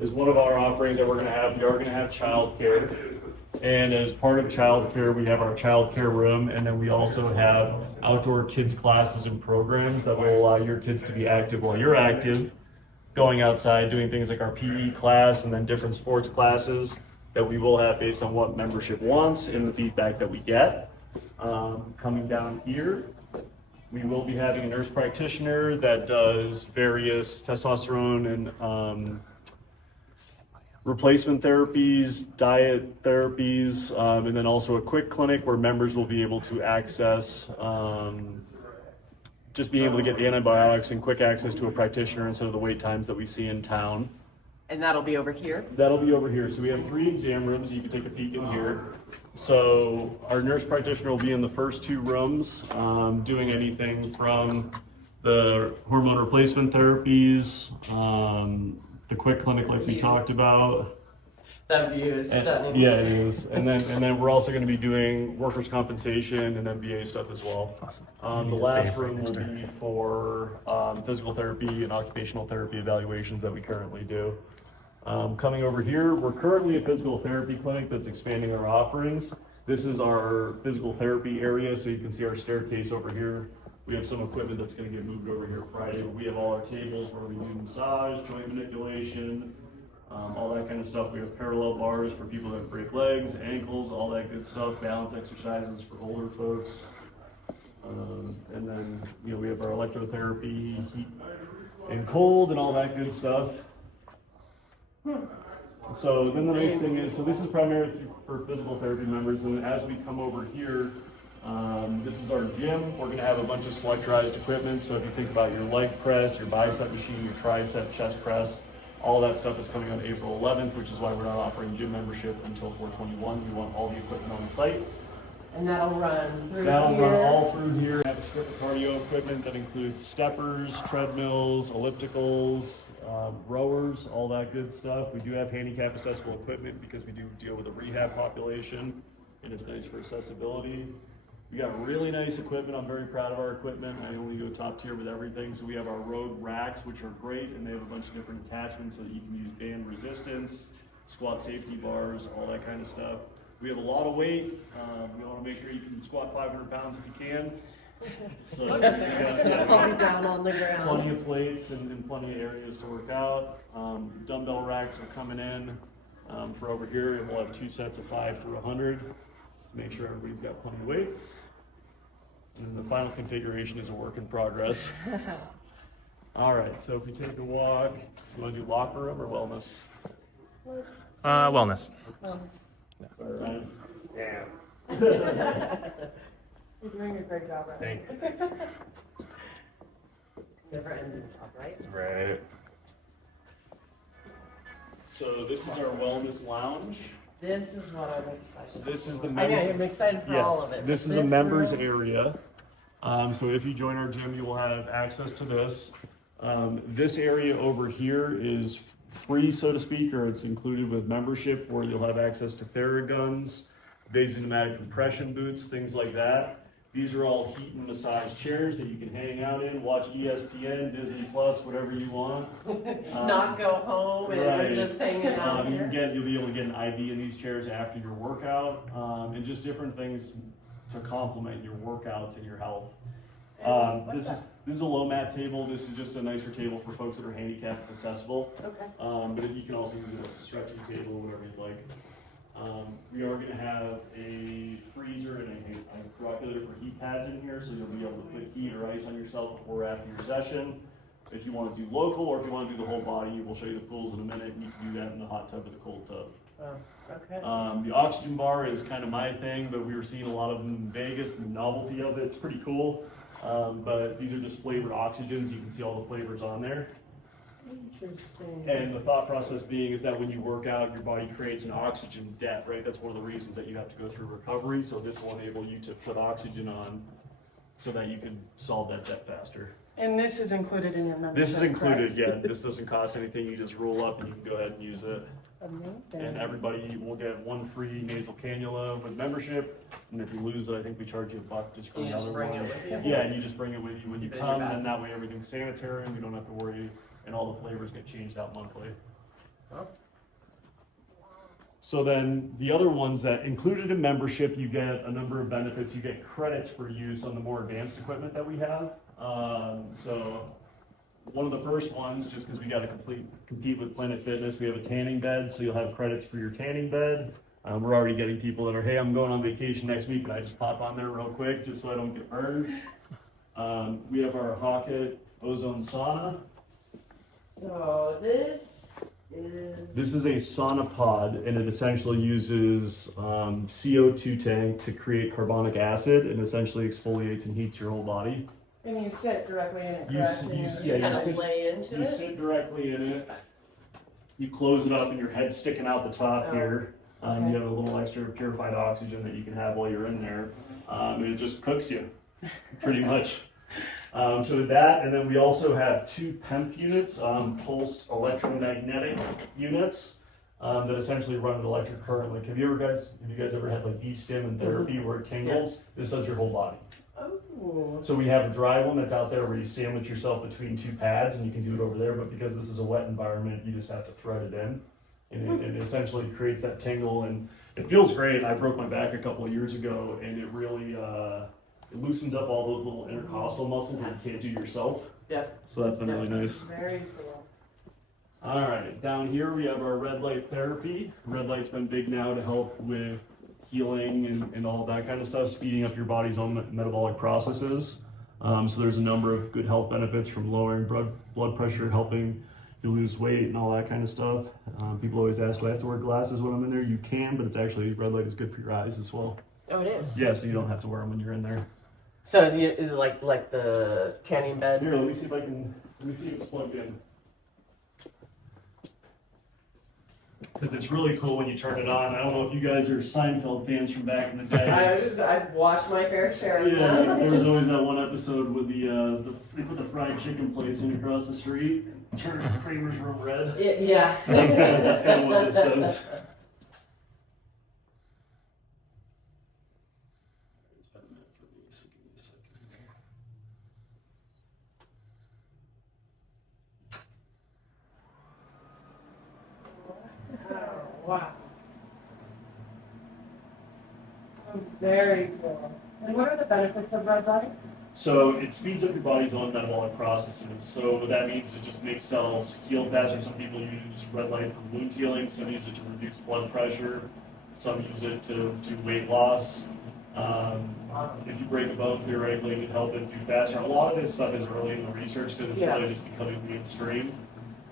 is one of our offerings that we're going to have. We are going to have childcare. And as part of childcare, we have our childcare room, and then we also have outdoor kids classes and programs that will allow your kids to be active while you're active, going outside, doing things like our PE class and then different sports classes that we will have based on what membership wants and the feedback that we get. Coming down here, we will be having a nurse practitioner that does various testosterone and replacement therapies, diet therapies, and then also a quick clinic where members will be able to access, just being able to get antibiotics and quick access to a practitioner instead of the wait times that we see in town. And that'll be over here? That'll be over here. So we have 3 exam rooms. You can take a peek in here. So our nurse practitioner will be in the first 2 rooms, doing anything from the hormone replacement therapies, the quick clinic like we talked about. That view is stunning. Yeah, it is. And then we're also going to be doing workers' compensation and MBA stuff as well. Awesome. The last room will be for physical therapy and occupational therapy evaluations that we currently do. Coming over here, we're currently a physical therapy clinic that's expanding our offerings. This is our physical therapy area, so you can see our staircase over here. We have some equipment that's going to get moved over here Friday. We have all our tables where we do massage, joint manipulation, all that kind of stuff. We have parallel bars for people that break legs, ankles, all that good stuff. Balance exercises for older folks. And then, we have our electrotherapy, heat and cold, and all that good stuff. So then the nice thing is, so this is primarily for physical therapy members, and as we come over here, this is our gym. We're going to have a bunch of selectorized equipment. So if you think about your leg press, your bicep machine, your tricep, chest press, all that stuff is coming on April 11th, which is why we're not offering gym membership until 4/21. We want all the equipment on site. And that'll run through That'll here. run all through here. We have a strip of cardio equipment that includes steppers, treadmills, ellipticals, rowers, all that good stuff. We do have handicap accessible equipment because we do deal with a rehab population, and it's nice for accessibility. We got really nice equipment. I'm very proud of our equipment. I only go top tier with everything. So we have our road racks, which are great, and they have a bunch of different attachments so that you can use band resistance, squat safety bars, all that kind of stuff. We have a lot of weight. We want to make sure you can squat 500 pounds if you can. So we got I'll be down on the ground. plenty of plates and plenty of areas to work out. Dumbbell racks are coming in for over here, and we'll have 2 sets of 5 for 100. Make sure everybody's got plenty of weights. And then the final configuration is a work in progress. All right, so if we take a walk, you want to do locker room or wellness? Wellness. Sorry, Ryan. Yeah. You're doing a great job, right? Thank you. Never ending job, right? Right. So this is our wellness lounge. This is what I'm excited So this is for. the I know, I'm excited for all of it. This is a members room- area. So if you join our gym, you will have access to this. This area over here is free, so to speak, or it's included with membership, where you'll have access to Theraguns, vasopneumatic compression boots, things like that. These are all heat and massage chairs that you can hang out in, watch ESPN, Disney Plus, whatever you want. Not go home and Right. just hanging out here. You'll be able to get an IV in these chairs after your workout, and just different things to complement your workouts and your health. This is a low mat table. This is just a nicer table for folks that are handicapped. It's accessible. Okay. But you can also use it as a stretching table or whatever you'd like. We are going to have a freezer and a calculator for heat pads in here, so you'll be able to put heat or ice on yourself before or after your session. If you want to do local or if you want to do the whole body, we'll show you the pools in a minute, and you can do that in the hot tub or the cold tub. Oh, okay. The oxygen bar is kind of my thing, but we were seeing a lot of them in Vegas, and the novelty of it. It's pretty cool. But these are just flavored oxygens. You can see all the flavors on there. Interesting. And the thought process being is that when you work out, your body creates an oxygen debt, right? That's one of the reasons that you have to go through recovery. So this will enable you to put oxygen on so that you can solve that debt faster. And this is included in your membership, This is included, correct? yeah. This doesn't cost anything. You just roll up and you can go ahead and use it. Amazing. And everybody will get 1 free nasal cannula with membership. And if you lose it, I think we charge you $1 just for You just another bring one. it with you? Yeah, and you just bring it with you when you Then come, you're and back. that way everything's sanitary and we don't have to worry, and all the flavors get changed out monthly. So then the other ones that included in membership, you get a number of benefits. You get credits for use on the more advanced equipment that we have. So one of the first ones, just because we got to compete with Planet Fitness, we have a tanning bed, so you'll have credits for your tanning bed. We're already getting people that are, hey, I'm going on vacation next week, and I just pop on there real quick just so I don't get burned. We have our Hocket Ozone Sauna. So this is. This is a sauna pod, and it essentially uses CO2 tank to create carbonic acid, and essentially exfoliates and heats your whole body. And you sit directly in it, You correct? s- And you s- you're- yeah, Kind of sit- lay into You it. sit directly in it. You close it up, and your head's sticking out the top Oh, here. okay. You have a little extra purified oxygen that you can have while you're in there. And it just cooks you, pretty much. So that, and then we also have two PEMF units, pulsed electromagnetic units, that essentially run an electric current. Like, have you guys ever had like E-stim and therapy where it tingles? This does your whole body. Oh. So we have a dry one that's out there where you sandwich yourself between two pads, and you can do it over there, but because this is a wet environment, you just have to thread it in. And it essentially creates that tingle, and it feels great. I broke my back a couple of years ago, and it really it loosens up all those little intercostal muscles that you can't do yourself. Yep. So that's been really nice. Very cool. All right, down here we have our red light therapy. Red light's been big now to help with healing and all that kind of stuff, speeding up your body's own metabolic processes. So there's a number of good health benefits, from lowering blood pressure, helping you lose weight and all that kind of stuff. People always ask, do I have to wear glasses when I'm in there? You can, but it's actually, red light is good for your eyes as well. Oh, it is. Yeah, so you don't have to wear them when you're in there. So is it like the tanning bed? Here, let me see if it's plugged in. Because it's really cool when you turn it on. I don't know if you guys are Seinfeld fans from back in the day. I've watched my fair share of Yeah, them. there was always that one episode with they put the fried chicken place in across the street, turned Kramer's room red. Yeah. That's kind of what this does. Wow. Oh, very cool. And what are the benefits of red light? So it speeds up your body's own metabolic processes. So what that means is it just makes cells heal faster. Some people use red light for wound healing. Some use it to reduce blood pressure. Some use it to do weight loss. If you break a bone, theoretically, it can help it do faster. A lot of this stuff is early in the research because it's really just becoming mainstream.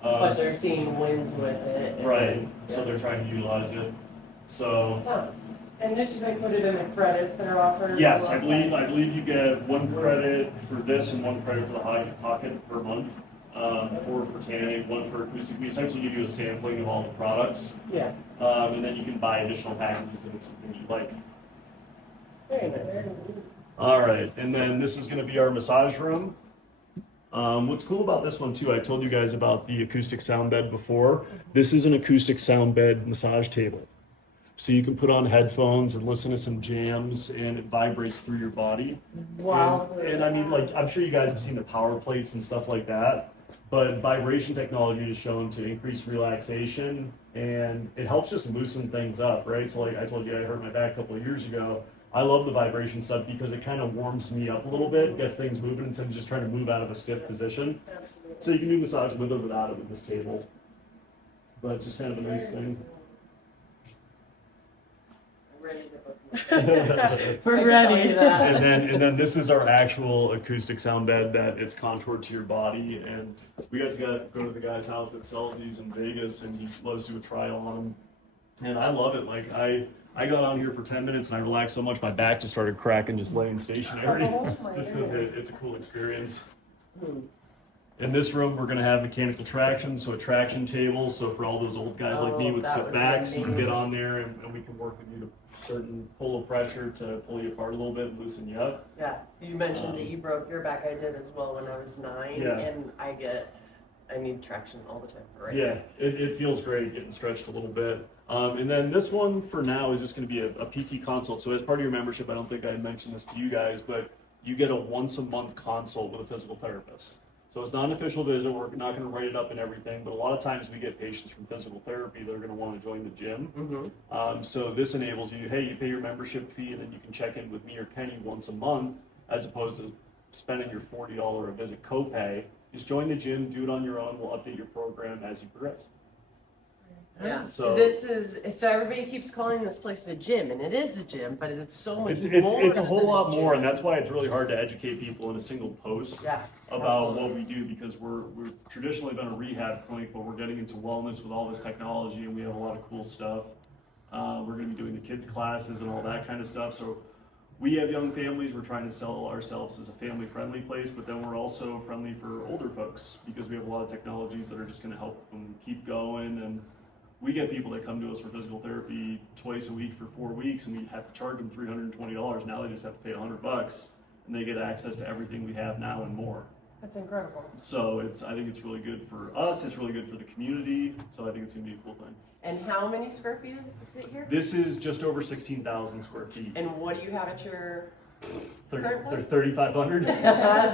But they're seeing wins with it. Right, so they're trying to utilize it. So, Huh. And this is included in the credits that are offered? yes, on I the website? believe you get 1 credit for this and 1 credit for the pocket per month. 4 for tanning, 1 for acoustic. We essentially give you a sampling of all the products, Yeah. and then you can buy additional packages if it's something you like. Very nice. All right, and then this is going to be our massage room. What's cool about this one too, I told you guys about the acoustic sound bed before. This is an acoustic sound bed massage table. So you can put on headphones and listen to some jams, and it vibrates through your body. Wow. And I mean, like, I'm sure you guys have seen the power plates and stuff like that, but vibration technology is shown to increase relaxation, and it helps just loosen things up, right? So like I told you, I hurt my back a couple of years ago. I love the vibration stuff because it kind of warms me up a little bit, gets things moving instead of just trying to move out of a stiff position. Absolutely. So you can do massage with or without it with this table, but just kind of a nice thing. Ready to book. We're I can tell ready. you that. And then this is our actual acoustic sound bed that it's contoured to your body. And we got to go to the guy's house that sells these in Vegas, and he let us do a trial on them. And I love it. Like I got on here for 10 minutes and I relaxed so much my back just started cracking just laying stationary, Oh, my just because goodness. it's a cool experience. In this room, we're going to have mechanical traction, so a traction table. So for all those old guys like me Oh, with that stiff would be backs, you can get amazing. on there and we can work with you to certain pull of pressure to pull you apart a little bit and loosen you up. Yeah, you mentioned that you broke your back. I did as well when I was 9, Yeah. and I need traction all the time. Right. Yeah, it feels great getting stretched a little bit. And then this one for now is just going to be a PT consult. So as part of your membership, I don't think I had mentioned this to you guys, but you get a once a month consult with a physical therapist. So it's not an official visit, we're not gonna write it up and everything, but a lot of times we get patients from physical therapy that are gonna wanna join the gym. So this enables you, hey, you pay your membership fee and then you can check in with me or Kenny once a month, as opposed to spending your $40 a visit copay. Just join the gym, do it on your own, we'll update your program as you progress. Yeah. So- So everybody keeps calling this place a gym, and it is a gym, but it's so much It's more. a whole than a lot more, gym. and that's why it's really hard to educate people in a single post Yeah. about what we do, because we've traditionally been a rehab clinic, but we're getting into wellness with all this technology, and we have a lot of cool stuff. We're gonna be doing the kids classes and all that kind of stuff, so we have young families, we're trying to sell ourselves as a family-friendly place, but then we're also friendly for older folks, because we have a lot of technologies that are just gonna help them keep going. And we get people that come to us for physical therapy twice a week for 4 weeks, and we have to charge them $320. Now they just have to pay $100, and they get access to everything we have now and more. That's incredible. So I think it's really good for us, it's really good for the community, so I think it's gonna be a cool thing. And how many square feet is it here? This is just over 16,000 square feet. And what do you have at your? They're current place? 3,500.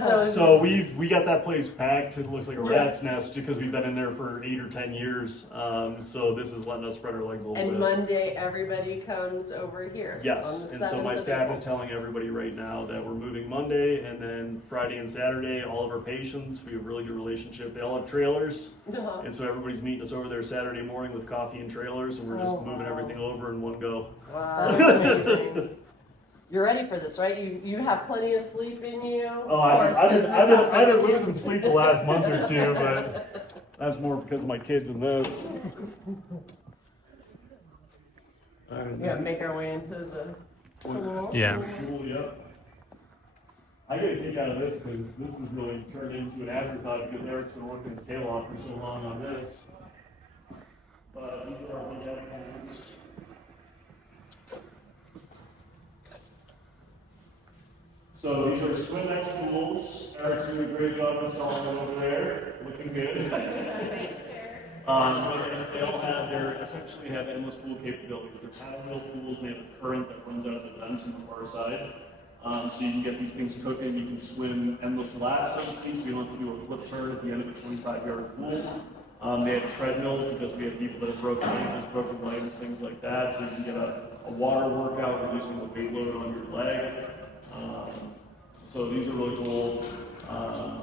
So So we got that place packed. It looks like a rat's nest because we've been in there for 8 or 10 years. So this is letting us spread our legs a little And bit. Monday, everybody comes over here. on Yes, the and side so of my the staff table. is telling everybody right now that we're moving Monday, and then Friday and Saturday, all of our patients, we have a really good relationship. They all have trailers, Uh-huh. and so everybody's meeting us over there Saturday morning with coffee and trailers, and we're just Oh, moving wow. everything over in one go. Wow, amazing. You're ready for this, right? You have plenty of sleep in you. Oh, I've been losing sleep the last month or two, but that's more because of my kids and this. Yeah, make our way into the pool. Yeah. Cool, yep. I get a kick out of this because this has really turned into an afterthought because Eric's been working his tail off for so long on this. But these are our big outcomes. So these are SwimX pools. Eric's doing a great job installing them over there. Looking good. They all have essentially have endless pool capabilities. They're paddle wheel pools, and they have a current that runs out of the vents on the far side. So you can get these things cooking. You can swim endless laps, so to speak, so you don't have to do a flip turn at the end of a 25-yard pool. They have treadmills because we have people that have broken ankles, broken legs, things like that. So you can get a water workout, reducing the weight load on your leg. So these are really cool.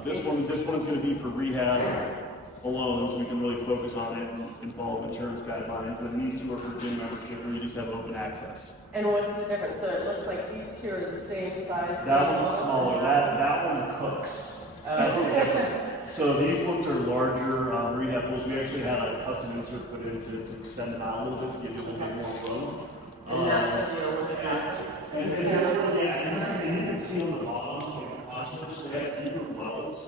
This one is going to be for rehab alone, so we can really focus on it and follow insurance guidelines. And then these two are for gym membership, where you just have open access. And what's the difference? So it looks like these two are the same size. That one's smaller. That one cooks. That's the difference. So these ones are larger rehab pools. We actually had a custom insert put in to extend them out a little bit to give you a little bit more room. And that's for the Olympic athletes. And you can see on the bottom, so the contours, they have fewer wells.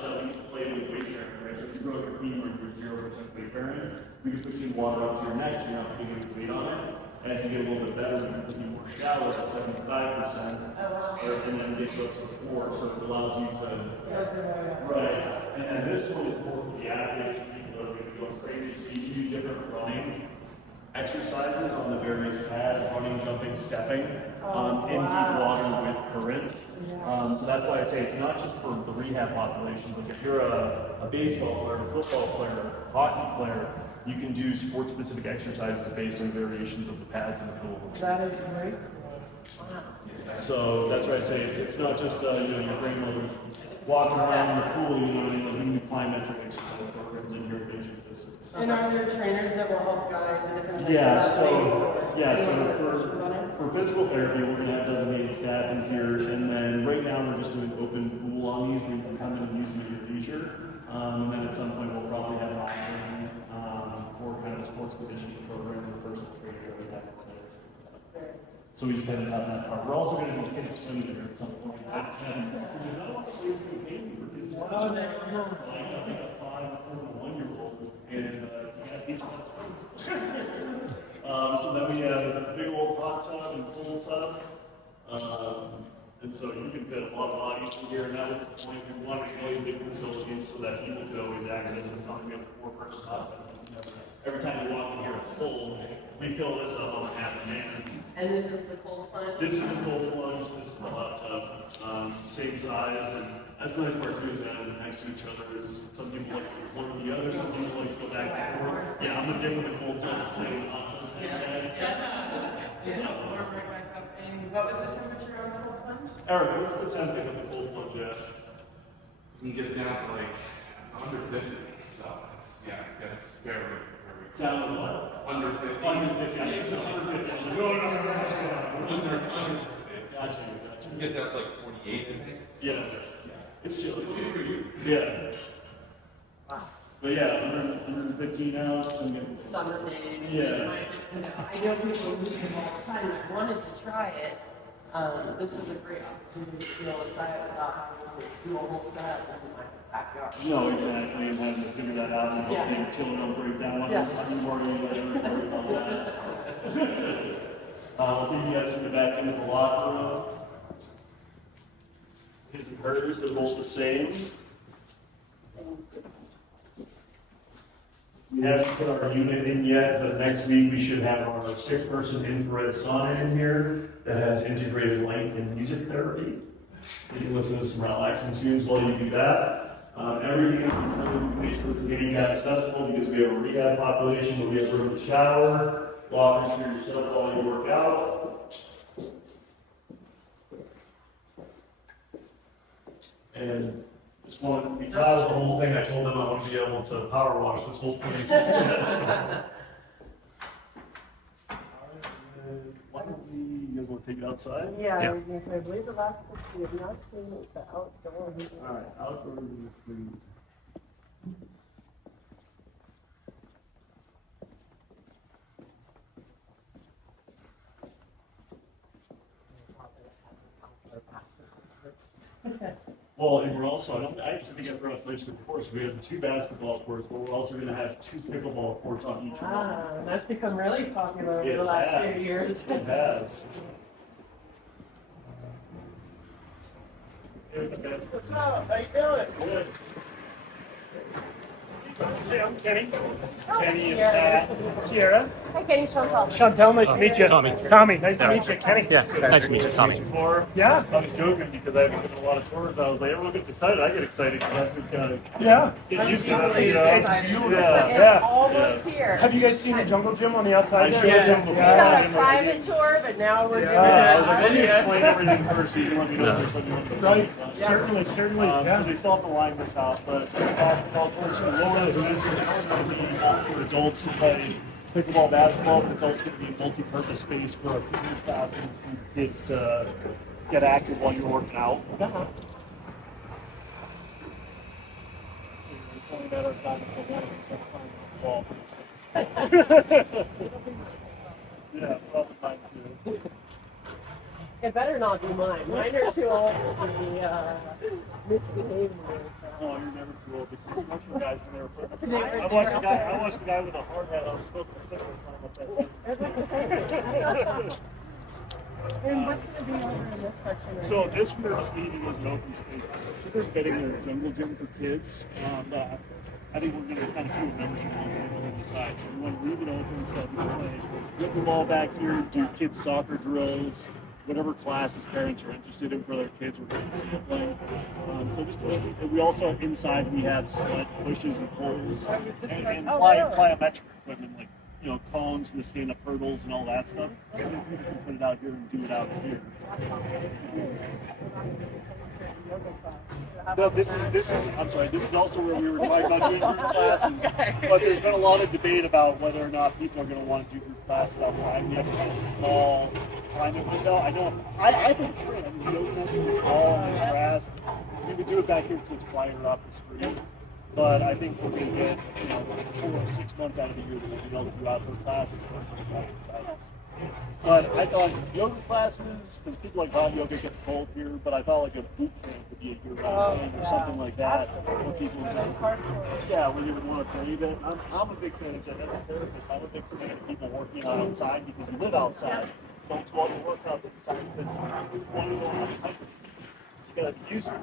So you can play with weight bearing, right? So if you broke your femur and you're 0% weight bearing, we can push in water up to your neck so you're not putting any weight on it. As you get a little bit better, we can put you more shallow at 75%, and then get you up to 4, so it allows you to. Right. And then this one is more for the athletes, people that are going to go crazy. So you can do different running exercises on the various pads, running, jumping, stepping, in deep water with current. So that's why I say it's not just for the rehab population, but if you're a baseball player, a football player, hockey player, you can do sport-specific exercises based on variations of the pads in the pool. That is great. So that's why I say it's not just your grandmother walking around in the pool. We can do plyometric exercise programs in your base resistance. And are there trainers that will help guide the different types Yeah, of so athletes? for physical therapy, we're gonna have designated staff in here, and then right now we're just doing open pool on these. We can come in and use them at your leisure, and then at some point we'll probably have an option for kind of a sports conditioning program or personal training that we have at centers. So we just haven't done that part. We're also gonna do kids swimming here at some point. Because there's not a lot of space in the baby for kids swimming. Oh, there we go. So I got like a 5 or 1-year-old, and you gotta teach them how to swim. So then we have a big old hot tub and pool tub. And so you can fit a lot of bodies in here, and that was the point. We wanted really big facilities so that people could always access it. It's not gonna be a 4-person hot tub. Every time you walk in here, it's full. We fill this up on half a man. And this is the cold plunge? This is the cold plunge, this is the hot tub. Same size, and that's the nice part too, is that they're next to each other. Is some people like to do one or the other, some people like to go back and forth. Yeah, I'm a dip in the cold tub, stay in the hot tub. Warm right back up. And what was the temperature on the cold plunge? Eric, what's the temperature of the cold plunge at? You can get it down to like under 50, so it's, yeah, that's very, very Down to what? under 50. Under 50. I think it's under 50. No, Under 50. Gotcha, gotcha. You can get down to like 48, I think. Yeah, it's chilly. Yeah. But yeah, 115 now, so I'm getting Summer days. Yeah. It's I know people use them all the time. I've wanted to try it. This is a great opportunity to be able to try it without having to do a whole set in my backyard. No, exactly, and having to figure that out and Yeah. hoping children don't break down. Yeah. I'm worried about that. I'll take you guys from the back end of the locker room. His and hers, they're both the same. We haven't put our unit in yet, but next week we should have our 6-person infrared sauna in here that has integrated light and music therapy. So you can listen to some relaxing tunes while you do that. Everything in the facility we make sure it's handicap accessible because we have a rehab population, but we have room to shower, lockers for yourself while you work out. And just wanted to be tired of the whole thing. I told them I want to be able to power wash this whole place. Why don't we, you guys want to take it outside? Yeah, I was going to say, I believe the last picture we have not seen the outdoor. All right, outdoor food. Well, and we're also, I actually think I forgot to mention it before, so we have 2 basketball courts, but we're also going to have 2 pickleball courts on each one. That's become really popular over It the last has. few years. It has. What's up? How you doing? Good. Hey, I'm Kenny. This is Kenny and Sierra. Pat. Sierra. Hi, Kenny. Chantal. Chantal, nice to meet you. Tommy. Tommy, nice to meet you. Kenny. Yeah, nice to meet you, Tommy. Before, Yeah. I was joking because I haven't given a lot of tours. I was like, everyone gets excited. I get excited because I think Yeah. get used to I'm this. super It's excited. beautiful. Yeah. It's Yeah. almost here. Have you guys seen the jungle gym on the outside I there? showed them We before. got a and private tour, but now we're Yeah. doing I was like, let me it. explain everything first so you can let me know Yeah. first. Let me know the Right. first. Certainly, certainly. So Yeah. they still have to line this out, but basketball courts, you lower the hoops, so this is going to be both for adults to play pickleball basketball, but it's also going to be a multi-purpose space for bathrooms for kids to get active while you're working out. It's only a matter of time until one of them starts playing off the ball. Yeah, probably mine too. It better not be mine. Mine are too old to be misbehaving. Oh, you're never too old because you watch the guys when they were putting They were- I watched the guy with a hard hat on smoking a cigarette trying to that. And what's going to be over in this section? So this we're just leaving as an open space. Consider getting a jungle gym for kids. I think we're going to kind of see what membership wants and we'll decide. So we want to leave it open so we play with the ball back here, do kids soccer drills, whatever classes parents are interested in for their kids, we're going to see it play. So just we also inside we have sled pushes and poles and plyometric equipment like cones and the stand-up hurdles and all that stuff. We can put it out here and do it out here. No, this is I'm sorry, this is also where we were talking about doing group classes. But there's been a lot of debate about whether or not people are going to want to do group classes outside. We have a kind of small climate window. I know I think great. I mean, yoga mats in this wall and this grass. We would do it back here because it's quieter off the street. But I think we're going to get 4 or 6 months out of the year that we'll be able to do outdoor classes. But I thought yoga classes, because people like hot yoga gets cold here, but I thought like a boot camp would be a year-round thing or something like that. Where people where you would want to crave it. I'm a big fan of that. As a therapist, I'm a big fan of people working outside because you live outside. Don't do all your workouts inside because you want to go out and hike. You got to be used to it.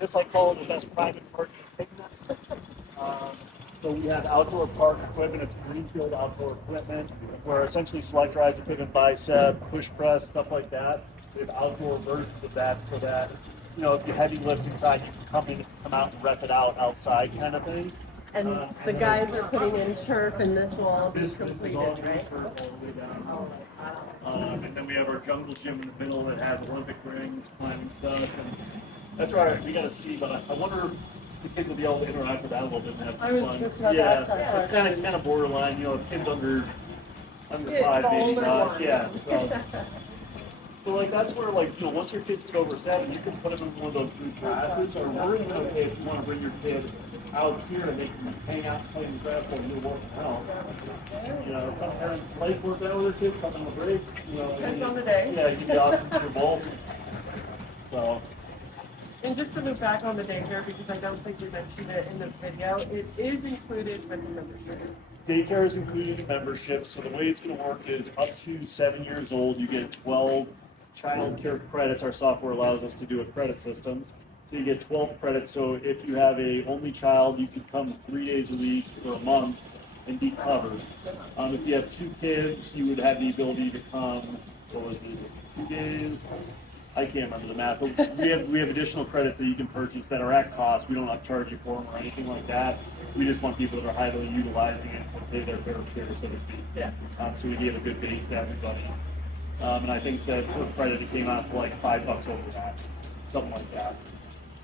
This I call the best private park in Kingman. So we have outdoor park equipment. It's greenfield outdoor equipment where essentially selectorized equipment, bicep, push press, stuff like that. We have outdoor versions of that so that, you know, if you heavy lift inside, you can come out and rep it out outside kind of thing. And the guys are putting in turf, and this will all be This is all completed, right? turf all the way down. Oh, wow. And then we have our jungle gym in the middle that has Olympic rings, climbing stuff, and that's right. We got to see, but I wonder if the kids will be able to interact with that a little bit and have some I was fun. just about to Yeah, ask that it's kind of borderline. You know, kids under Yeah, 5, the maybe older not. one. Yeah. So like that's where like, you know, once your kids get over 7, you can put them in one of those group classes, or we're even okay if you want to bring your kid out here and they can hang out playing basketball and you're working out. You know, some parents like working out with their kids, some on the break. You know, Depends on the day. Yeah, you can get options for both. So. And just to move back on the daycare, because I don't think we mentioned it in the video, it is included with the membership. Daycare is included in membership, so the way it's going to work is up to 7 years old, you get 12 child care credits. Our software allows us to do a credit system. So you get 12 credits, so if you have a only child, you can come 3 days a week or a month and be covered. If you have 2 kids, you would have the ability to come, what was it, 2 days? I can't remember the math, but we have additional credits that you can purchase that are at cost. We don't upcharge you for them or anything like that. We just want people that are highly utilizing it to pay their fair share, so to speak. Yeah. So we give a good base to everybody. And I think that per credit it came out to like $5 over that, something like that.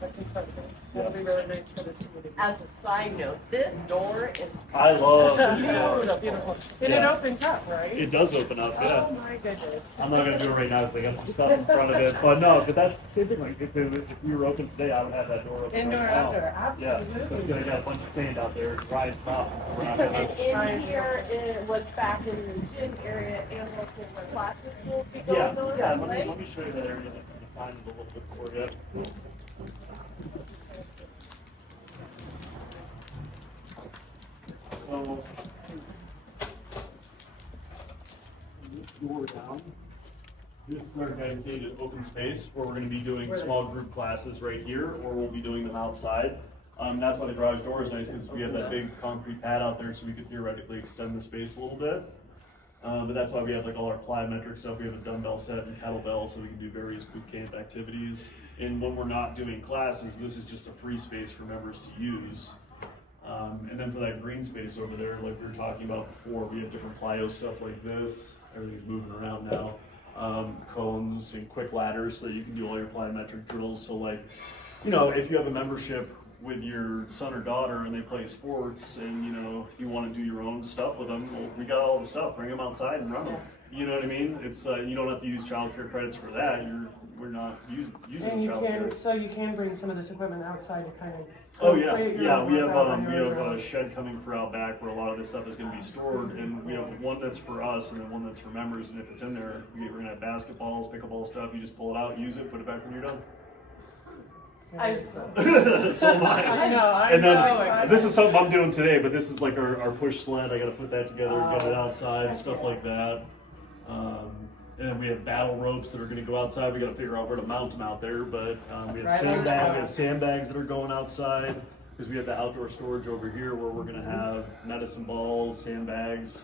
That's incredible. That'll be really nice for this community. As a side note, this door is I love Beautiful, beautiful. And it Yeah. opens up, right? it. Does open up, yeah. Oh my goodness. I'm not gonna do it right now because I got some stuff in front of it. But no, but that's the same thing. Like if we were open today, I would have that door open. Indoor, right now. outdoor, Yeah, absolutely. so I got a bunch of sand out there, dry as top. We're not And gonna- in here, it was back in the gym area and looking where classes will be going Yeah, on, yeah. right? Let me show you that area and define it a little bit for you. So, this door down, this is our dedicated open space where we're going to be doing small group classes right here, or we'll be doing them outside. That's why the garage door is nice, because we have that big concrete pad out there, so we could theoretically extend the space a little bit. But that's why we have like all our plyometric stuff. We have a dumbbell set and kettlebell, so we can do various boot camp activities. And when we're not doing classes, this is just a free space for members to use. And then for that green space over there, like we were talking about before, we have different plyo stuff like this. Everything's moving around now. Cones and quick ladders so that you can do all your plyometric drills. So like, you know, if you have a membership with your son or daughter and they play sports and, you know, you want to do your own stuff with them, well, we got all the stuff. Bring them outside and run them. You know what I mean? It's you don't have to use childcare credits for that. We're not using And you childcare. can, so you can bring some of this equipment outside to kind of. Oh yeah, create your yeah. own We have workout on your a own. shed coming for out back where a lot of this stuff is going to be stored, and we have one that's for us and then one that's for members. And if it's in there, we're going to have basketballs, pickleball stuff. You just pull it out, use it, put it back when you're done. I'm so. So am I. I know, I'm And then so excited. this is something I'm doing today, but this is like our push sled. I got to put that together, get it outside, heck stuff yeah. like that. And then we have battle ropes that are going to go outside. We got to figure out where to mount them out there, but we have Right on the we spot. have sandbags that are going outside because we have the outdoor storage over here where we're going to have medicine balls, sandbags.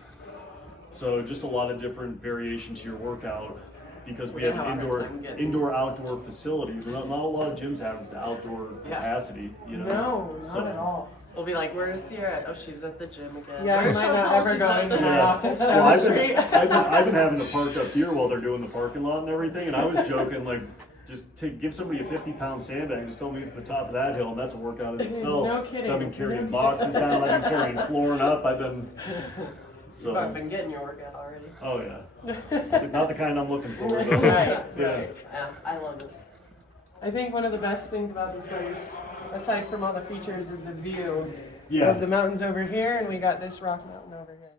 So just a lot of different variation to your workout because we We're have gonna an have a hard time getting- outdoor facilities. Not a lot of gyms have the outdoor capacity, you know. No, not So- at all. We'll be like, where's Sierra? Oh, she's at the gym again. Yeah, we Where's might not Chantal? ever She's go at into the that Yeah. office Well, down the I've street. been having to park up here while they're doing the parking lot and everything, and I was joking like, just give somebody a 50-pound sandbag, just tell me it's the top of that hill, and that's a workout in itself. No kidding. So I've been carrying No boxes down, I've been carrying flooring up, I've been, You've been getting your workout already. oh yeah. Not the kind I'm looking for, though. Right, Yeah. Right. Yeah, I love this. I think one of the best things about this place, aside from all the features, is the view Yeah. of the mountains over here, and we got this rock mountain over here.